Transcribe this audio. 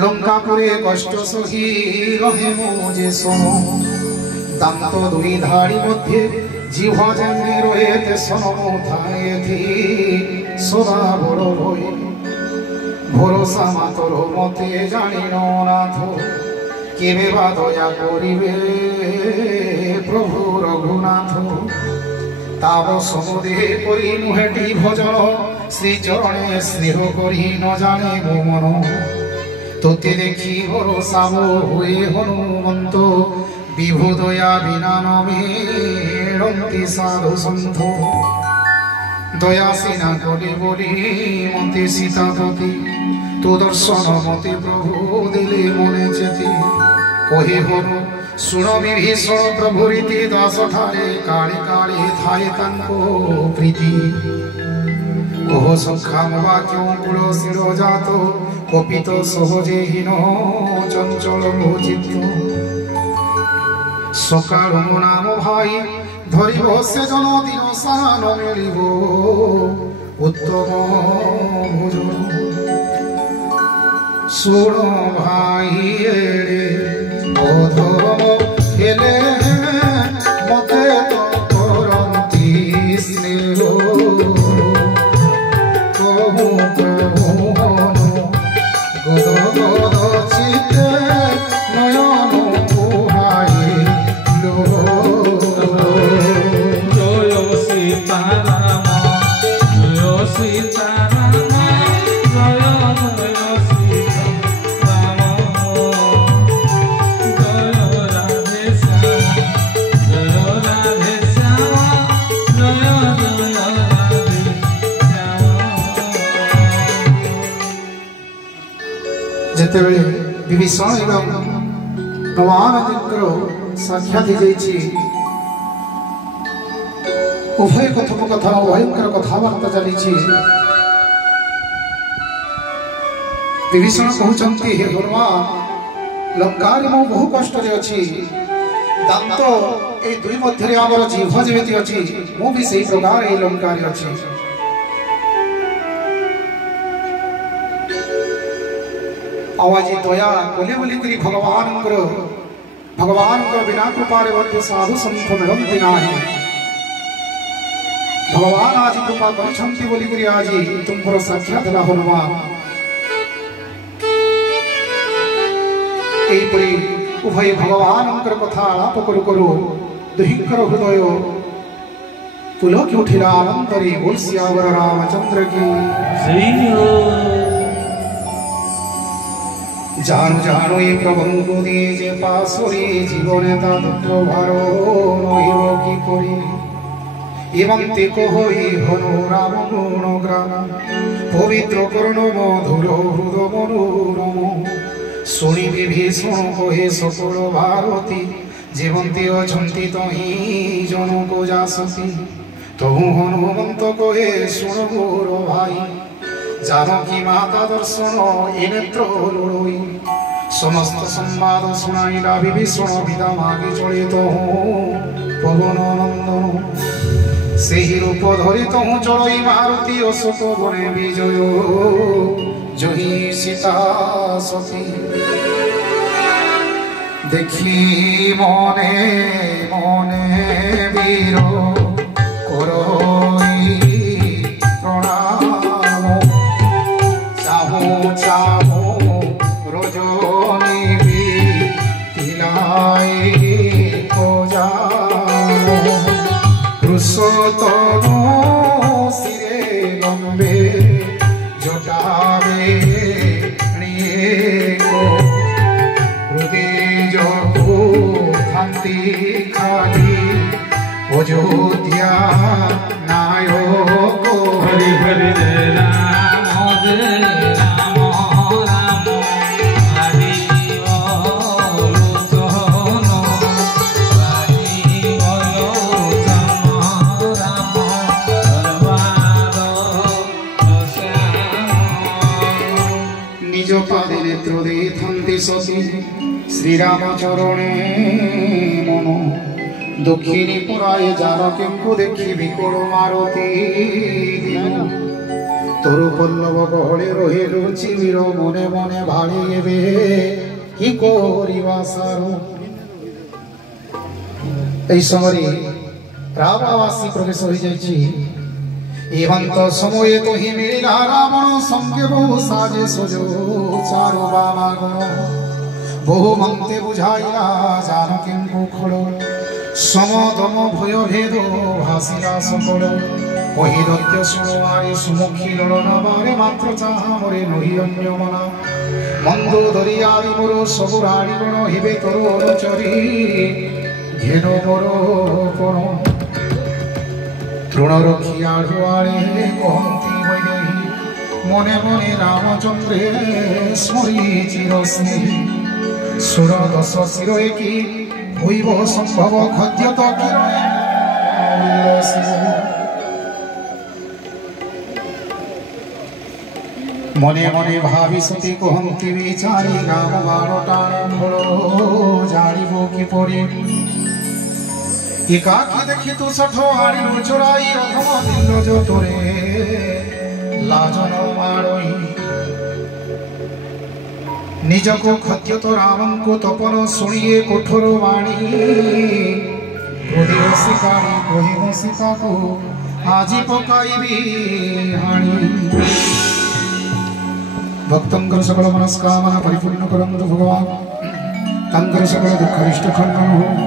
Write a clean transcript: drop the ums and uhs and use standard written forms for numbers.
লঙ্কাপুরে কষ্ট সহি রহে মোজে সোম দান্ত দুই ধাড়ি মধ্যে জিহ যেমনি রয়েতে সনমথায়েথি সদা বড় ভয় ভরসা মাতর মতে জানিন নাথ কেবে বা দয়া করিবে প্রভু রঘুনাথ তাব সমুদে করি নুহেটি ভজন শ্রীচরণে স্নেহ করি ন জানে মন তোতে দেখি ভরসা হয়ে হনুমন্ত বিভু দয়া বিনা নমেরন্তি সাধু সন্থ দয়া সিনা করে বলি মতে সীতাপতি তো দর্শন মতে প্রভু দিলে মনে চেতি কহে হর শুণ বিভীষণ প্রভু রীতি দাস ঠারে কাড়ে কাড়ে থায়ে তাঙ্ক প্রীতি কহ সখাম বাক্য কুল শির জাত কপিত সহজে হীন চঞ্চল চিত্ত সকাল নাম ভাই ধরিব সে জন দিন সান মিলিব উত্তম ভোজন শুণ ভাই অধম হেলে মতে তো করন্তি স্নেহ কহু প্রভু হনু গদ গদ চিতে নয়ন পুহাই লো জয় সীতারাম জয় সীতারাম জয় জয় সীতারাম জয় রাধে শ্যাম জয় রাধে শ্যাম জয় জয় রাধে শ্যাম। যেତେବେଳେ ବିଭୀଷଣ ଏବଂ ନବାନନ୍ଦଙ୍କର ସାକ୍ଷାତ ହେଇଯାଇଛି ଉଭୟ କଥୋପକଥନ ଉଭୟଙ୍କର କଥାବାର୍ତ୍ତା ଚାଲିଛି। ବିଭୀଷଣ କହୁଛନ୍ତି ହେ ଭଗବାନ ଲଙ୍କାରେ ମୁଁ ବହୁ କଷ୍ଟରେ ଅଛି ଦାନ୍ତ ଏଇ ଦୁଇ ମଧ୍ୟରେ ଆମର ଜିହ୍ବ ଯେମିତି ଅଛି ମୁଁ ବି ସେଇ ପ୍ରକାର ଏଇ ଲଙ୍କାରେ ଅଛି। ଆଉ ଆଜି ଦୟା କଲେ ବୋଲିକରି ଭଗବାନଙ୍କର ବିନା କୃପାରେ ମଧ୍ୟ ସାଧୁ ସନ୍ଥ ମିଳନ୍ତି ନାହିଁ। ଭଗବାନ ଆଜି କୃପା କରିଛନ୍ତି ବୋଲିକରି ଆଜି ତୁମର ସାକ୍ଷାତ ହେଲା ହନୁମାନ। ଏହିପରି ଉଭୟ ଭଗବାନଙ୍କର କଥା ଆଳାପ କରୁ କରୁ ଦୁହିଁଙ୍କର ହୃଦୟ ପୁଲକି ଉଠିଲା ଆନନ୍ଦରେ। ବୋଲ ସିୟାବର ରାମଚନ୍ଦ୍ର କି জানু জানু এই প্রবন্ধ দিয়ে যে পাশরে জীবনে তা দুঃখ ভার রহিব কি করি এবং তে কহই হনু রাম গুণ গ্রাম পবিত্র করুণ মধুর হৃদ মনোরম শুনি বিভীষণ কহে সকল ভারতী জীবন্তে অছন্তি তহি জনক যাসতি তহু হনুমন্ত কহে শুণ গোর ভাই জানকী মাতা দর্শন এ নেত্র লড়ই সমস্ত সংবাদ শুনাইলা বিভীষণ বিদা মাগে চলে তহু পবন নন্দন সেই রূপ ধরি তহু চড়ই মারুতি অশোক বনে বিজয় জয়ী সীতা সতী দেখি মনে মনে বীর করই প্রণাম চাহো রজনী তিলাই পুরুষোত্তম শিরে লম্বে জটাবে হৃদে যো খান্তি খালি অযোধ্যা নায়ক হরি হরি নিজ পাদে নেত্র দেথন্তি সতী শ্রীরামচরণে মন দক্ষিণী পুরায় জানকীଙ୍କୁ দেখি বিকল মারতি তরু পল্লব গহলে রহে রুচিবীর মনে মনে ভাড়ি এবে কি করিবা সারু। এই সময় রাবণবাসী প্রবেশ হয়ে যাইছি। এমন্ত সময়ে তোহি মিলিলা রাবণ সঙ্গে বহু সাজে সজো চারু বামাগণ। বহু মন্তে বুঝাইলা জানকীর মুখড় সমদম ভয় ভেদ ভাসিলা সকল। কহি দৈত্য শুণারে সুমুখী লড়নবারে মাত্র চাহা মরে নহি অন্য মনা। মন্দ দরিয়ারি মোর সবু রাড়ি গণ হিবে তোর অনুচরী ঘেন মোর কোণ। তৃণরক্ষী আড়ুয়ারে কহন্তি বৈদেহী মনে মনে রামচন্দ্রে স্মরি চিরস্নেহী। সুর দশ শির কি হইব সম্ভব খদ্যত কিরণে মনে মনে ভাবি সতী কহন্তি বিচারি রাম বারোটানে ঘোড় জাড়িব কি পরে। একাকি দেখি তু ষঠ আড়িল চোরাই অধম দিল তোরে লাজন মারই। নিজকু ক্ষত্রিয়ত রামঙ্কু তপন শুনিয়ে কঠোর বাণী। ক্রোধে শিকারী কহিব সীতাকু আজি পকাইবি হাণি। ভক্তঙ্কর সকল মনস্কামনা পরিপূর্ণ করন্তু ভগবান। তঙ্কর সকল দুঃখ ইষ্ট খণ্ডন হোক।